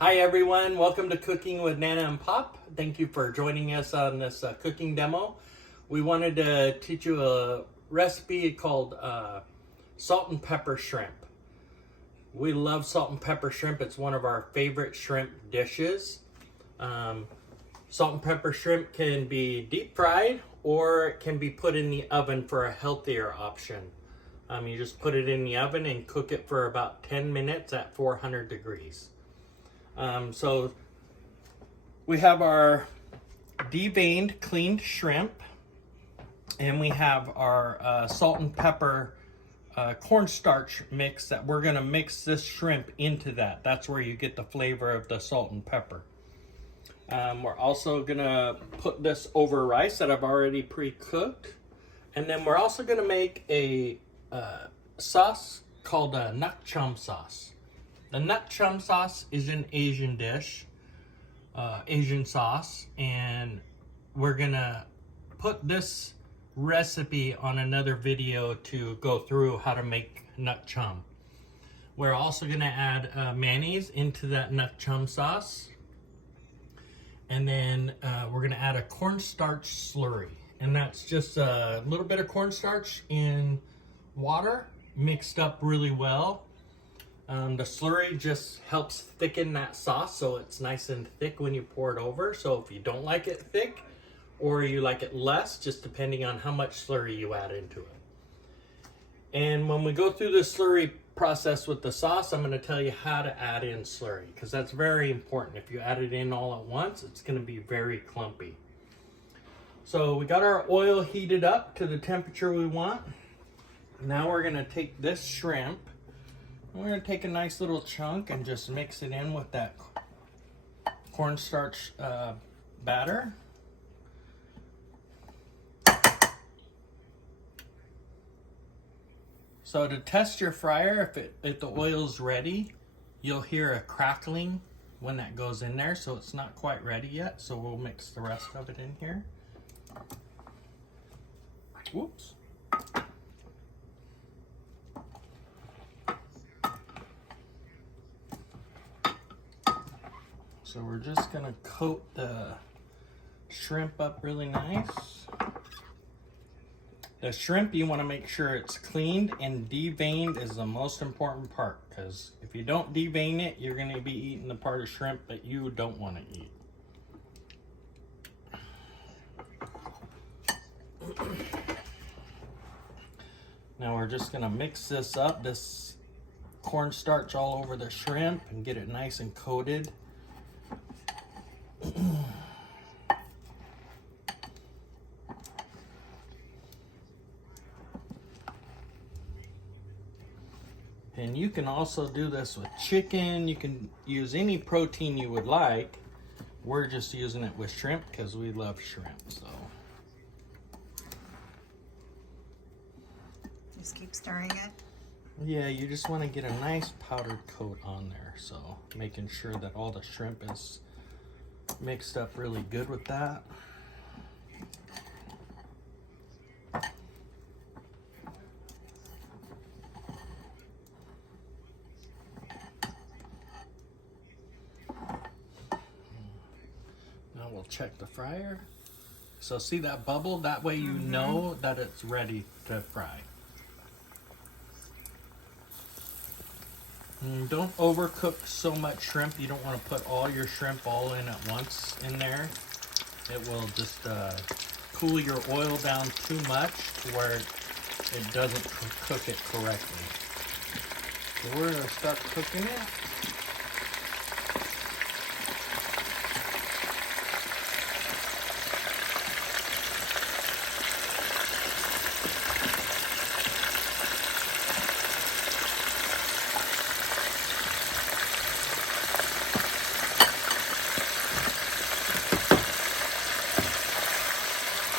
Hi everyone, welcome to Cooking with Nana and Pop. Thank you for joining us on this cooking demo. We wanted to teach you a recipe called salt and pepper shrimp. We love salt and pepper shrimp. It's one of our favorite shrimp dishes. Salt and pepper shrimp can be deep fried or it can be put in the oven for a healthier option. You just put it in the oven and cook it for about 10 minutes at 400 degrees. So we have our deveined, cleaned shrimp, and we have our salt and pepper cornstarch mix that we're going to mix this shrimp into that. That's where you get the flavor of the salt and pepper. We're also going to put this over rice that I've already pre-cooked. And then we're also going to make a sauce called a Nuoc Cham sauce. The Nuoc Cham sauce is an Asian dish, Asian sauce, and we're gonna put this recipe on another video to go through how to make Nuoc Cham. We're also gonna add mayonnaise into that Nuoc Cham sauce, and then we're gonna add a cornstarch slurry, and that's just a little bit of cornstarch in water mixed up really well. The slurry just helps thicken that sauce so it's nice and thick when you pour it over. So if you don't like it thick or you like it less, just depending on how much slurry you add into it. And when we go through the slurry process with the sauce, I'm going to tell you how to add in slurry because that's very important. If you add it in all at once, it's going to be very clumpy. So we got our oil heated up to the temperature we want. Now we're going to take this shrimp. We're going to take a nice little chunk and just mix it in with that cornstarch batter. So to test your fryer, if the oil's ready, you'll hear a crackling when that goes in there, so it's not quite ready yet. So we'll mix the rest of it in here. Whoops. So we're just gonna coat the shrimp up really nice. The shrimp, you wanna make sure it's cleaned, and deveined is the most important part, because if you don't devein it, you're gonna be eating the part of shrimp that you don't wanna eat. Now we're just gonna mix this up, this cornstarch all over the shrimp, and get it nice and coated. And you can also do this with chicken. You can use any protein you would like. We're just using it with shrimp because we love shrimp. So just keep stirring it. Yeah, you just want to get a nice powdered coat on there. So making sure that all the shrimp is mixed up really good with that. Now we'll check the fryer. So see that bubble? That way you know that it's ready to fry. Don't overcook so much shrimp. You don't want to put all your shrimp all in at once in there. It will just cool your oil down too much to where it doesn't cook it correctly. So we're going to start cooking it.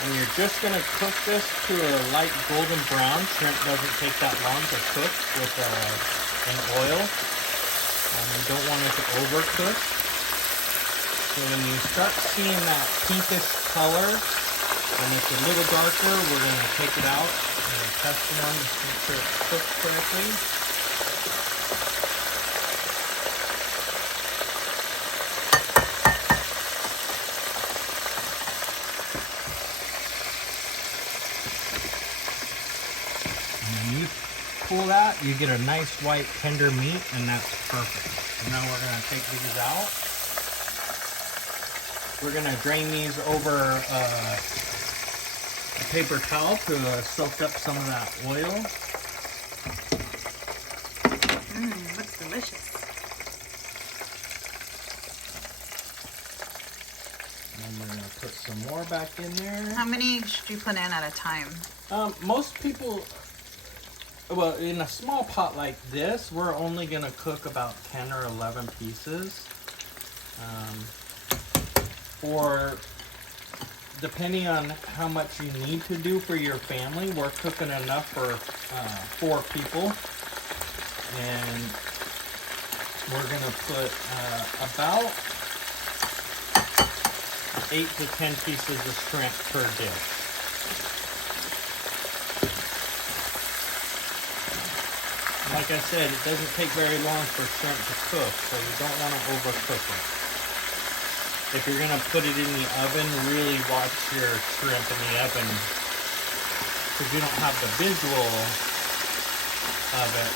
And you're just going to cook this to a light golden brown. Shrimp doesn't take that long to cook with in oil. You don't want it to overcook. So when you start seeing that pinkish color, and it's a little darker, we're going to take it out and test it on to make sure it's cooked correctly. pull that, you get a nice white tender meat, and that's perfect. So now we're gonna take these out. We're gonna drain these over a paper towel to soak up some of that oil. Looks delicious. And we're gonna put some more back in there. How many should you put in at a time? Most people, well, in a small pot like this, we're only gonna cook about 10 or 11 pieces. Or depending on how much you need to do for your family, we're cooking enough for 4 people. And we're gonna put about 8 to 10 pieces of shrimp per dish. Like I said, it doesn't take very long for shrimp to cook, so you don't want to overcook it. If you're going to put it in the oven, really watch your shrimp in the oven, because you don't have the visual of it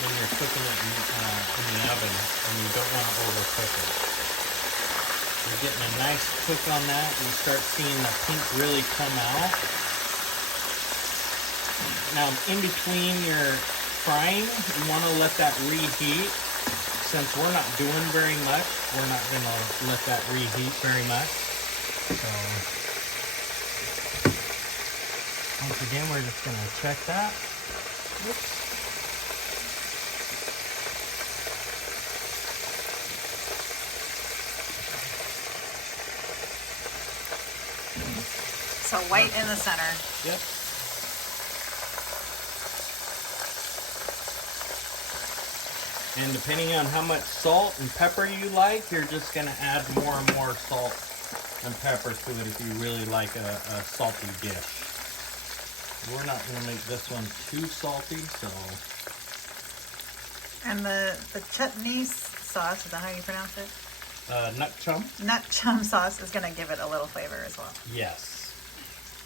when you're cooking it in the oven, and you don't want to overcook it. You're getting a nice cook on that. You start seeing the pink really come out. Now, in between your frying, you want to let that reheat. Since we're not doing very much, we're not going to let that reheat very much. So, once again, we're just going to check that. Oops. So white in the center. Yep. And depending on how much salt and pepper you like, you're just going to add more and more salt and pepper to it if you really like a salty dish. We're not going to make this one too salty, so. And the chutney sauce, is that how you pronounce it? Nut chum? Nut chum sauce is going to give it a little flavor as well. Yes.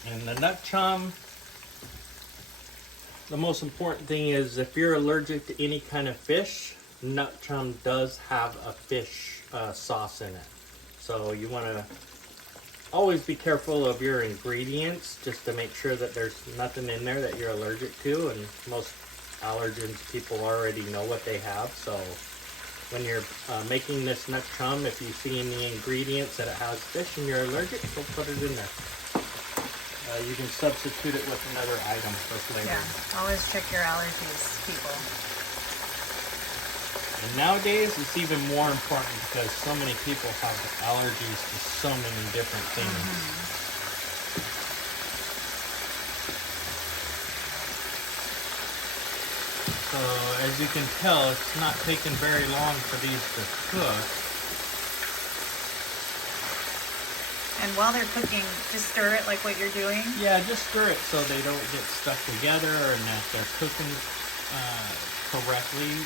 And the nut chum, the most important thing is if you're allergic to any kind of fish, nut chum does have a fish sauce in it. So you want to always be careful of your ingredients just to make sure that there's nothing in there that you're allergic to. And most allergens, people already know what they have. So when you're making this nut chum, if you see in the ingredients that it has fish and you're allergic, so put it in there. You can substitute it with another item for flavor. Yeah, always check your allergies, people. And nowadays, it's even more important because so many people have allergies to so many different things. So, as you can tell, it's not taking very long for these to cook. And while they're cooking, just stir it like what you're doing? Yeah, just stir it so they don't get stuck together and that they're cooking correctly.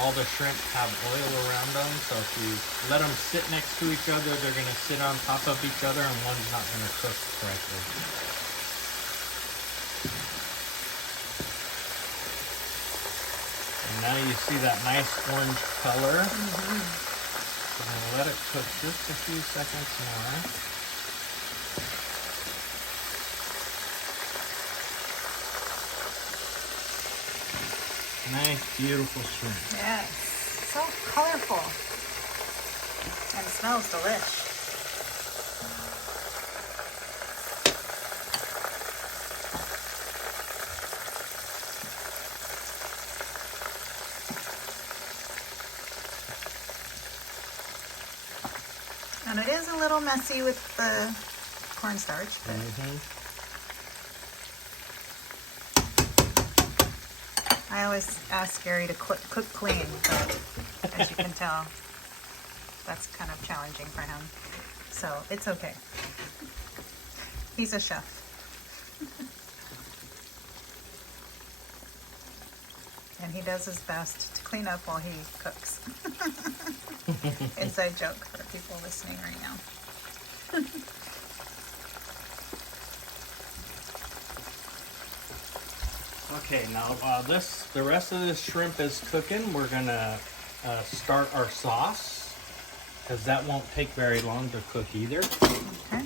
All the shrimp have oil around them, so if you let them sit next to each other, they're going to sit on top of each other and one's not going to cook correctly. And now you see that nice orange color. So I'm going to let it cook just a few seconds more. Nice, beautiful shrimp. Yes, so colorful. And it smells delish. And it is a little messy with the cornstarch, but I always ask Gary to cook clean, but as you can tell, that's kind of challenging for him. So it's okay. He's a chef. And he does his best to clean up while he cooks. Inside joke for people listening right now. Okay, now while the rest of this shrimp is cooking, we're gonna start our sauce, because that won't take very long to cook either. Okay.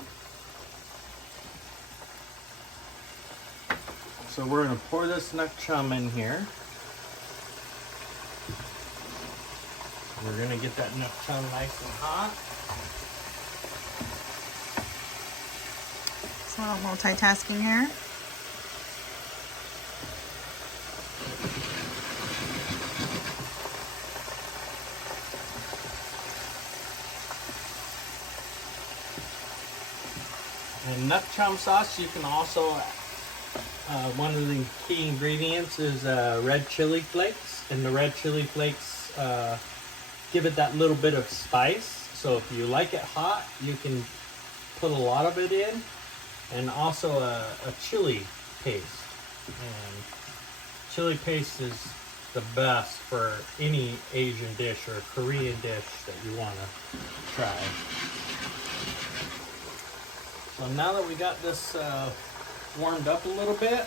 So we're gonna pour this Nuoc Cham in here. We're gonna get that Nuoc Cham nice and hot. So multitasking here. And Nuoc Cham sauce, you can also, one of the key ingredients is red chili flakes. And the red chili flakes give it that little bit of spice. So if you like it hot, you can put a lot of it in. And also a chili paste. And chili paste is the best for any Asian dish or Korean dish that you want to try. So now that we got this warmed up a little bit,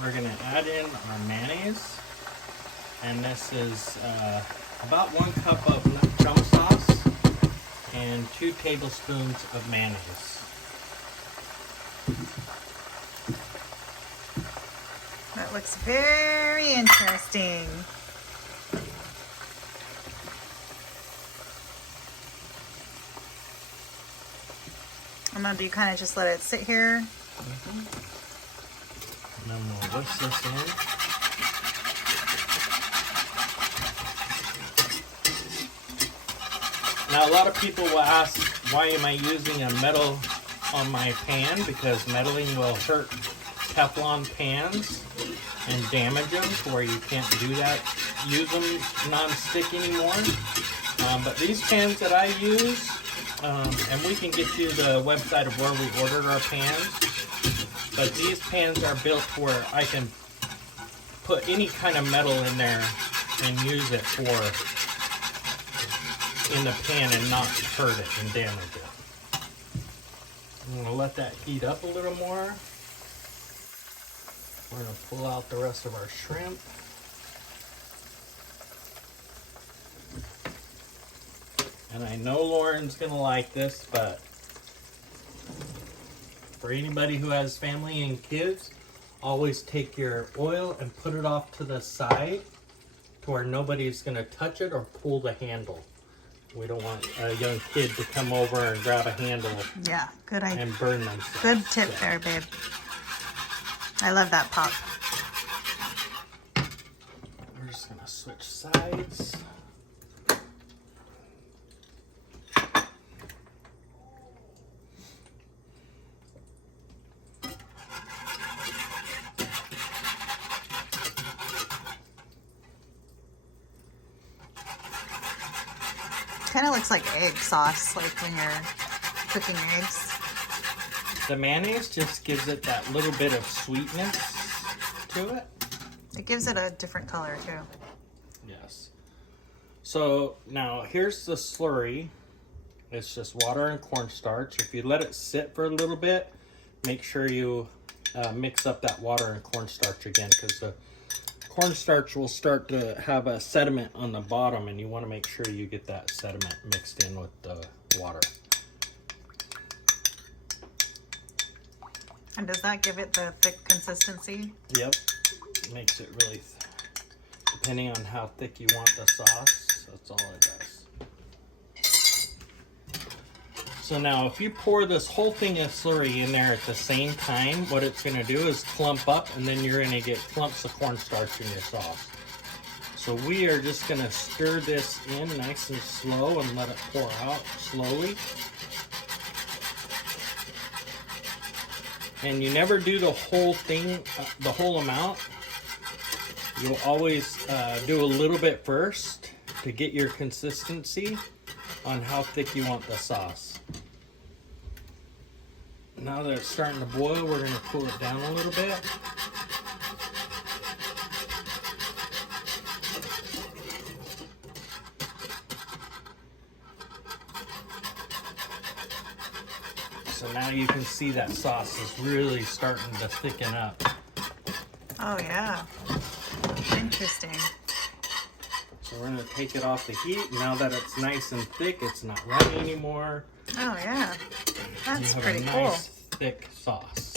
we're gonna add in our mayonnaise. And this is about 1 cup of Nuoc Cham sauce and 2 tablespoons of mayonnaise. That looks very interesting. And then do you kind of just let it sit here? And then we'll whisk this in. Now a lot of people will ask, why am I using a metal on my pan? Because metaling will hurt Teflon pans and damage them to where you can't do that, use them non-stick anymore. But these pans that I use, and we can get you the website of where we ordered our pans, but these pans are built where I can put any kind of metal in there and use it in the pan and not hurt it and damage it. I'm gonna let that heat up a little more. We're gonna pull out the rest of our shrimp. And I know Lauren's gonna like this, but for anybody who has family and kids, always take your oil and put it off to the side to where nobody's gonna touch it or pull the handle. We don't want a young kid to come over and grab a handle Yeah, good idea. and burn themselves. Good tip there, babe. I love that pop. We're just gonna switch sides. Kind of looks like egg sauce, like when you're cooking eggs. The mayonnaise just gives it that little bit of sweetness to it. It gives it a different color too. Yes. So now here's the slurry. It's just water and cornstarch. If you let it sit for a little bit, make sure you mix up that water and cornstarch again, because the cornstarch will start to have a sediment on the bottom, and you want to make sure you get that sediment mixed in with the water. And does that give it the thick consistency? Yep. It makes it really, depending on how thick you want the sauce, that's all it does. So now if you pour this whole thing of slurry in there at the same time, what it's going to do is clump up, and then you're going to get clumps of cornstarch in your sauce. So we are just going to stir this in nice and slow and let it pour out slowly. And you never do the whole thing, the whole amount. You'll always do a little bit first to get your consistency on how thick you want the sauce. Now that it's starting to boil, we're going to cool it down a little bit. So now you can see that sauce is really starting to thicken up. Oh yeah. Interesting. So we're gonna take it off the heat. Now that it's nice and thick, it's not runny anymore. Oh yeah. That's you have pretty a cool. nice thick sauce.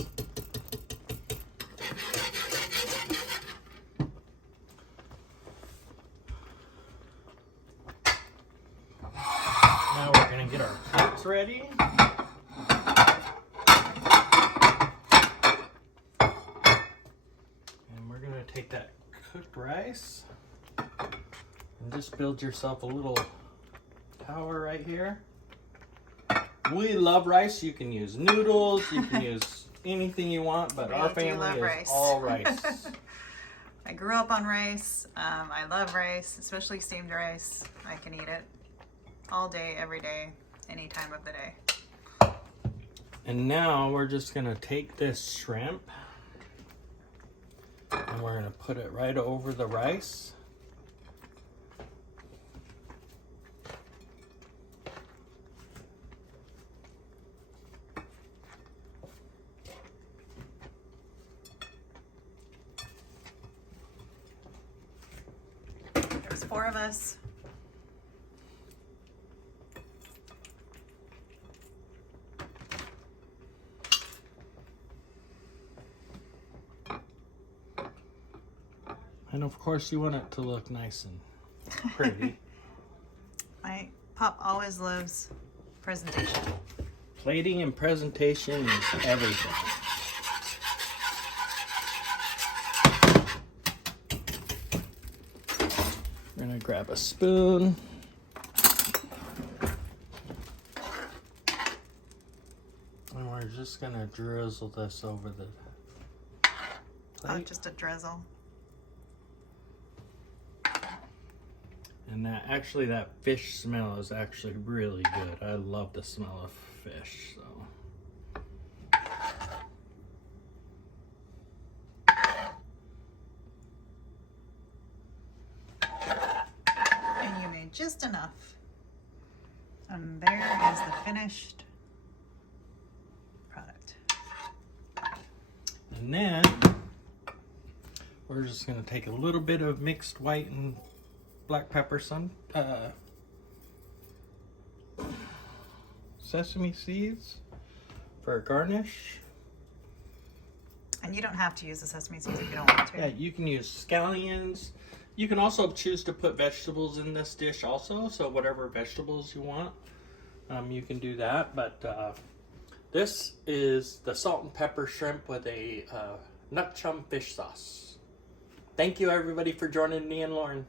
Now we're gonna get our plates ready. And we're gonna take that cooked rice and just build yourself a little tower right here. We love rice. You can use noodles, you can use anything you want, but our family is rice. all rice. I grew up on rice. I love rice, especially steamed rice. I can eat it all day, every day, any time of the day. And now we're just gonna take this shrimp and we're gonna put it right over the rice. There's 4 of us. And of course you want it to look nice and pretty. My pop always loves presentation. Plating and presentation is everything. We're gonna grab a spoon. And we're just gonna drizzle this over the Oh, plate. just a drizzle. And that actually, that fish smell is actually really good. I love the smell of fish. So And you made just enough. And there is the finished product. and then we're just gonna take a little bit of mixed white and black pepper, sesame seeds for a garnish. And you don't have to use the sesame seeds if you don't want to. Yeah, you can use scallions. You can also choose to put vegetables in this dish also, so whatever vegetables you want, you can do that. But this is the salt and pepper shrimp with a Nuoc Cham fish sauce. Thank you everybody for joining me and Lauren.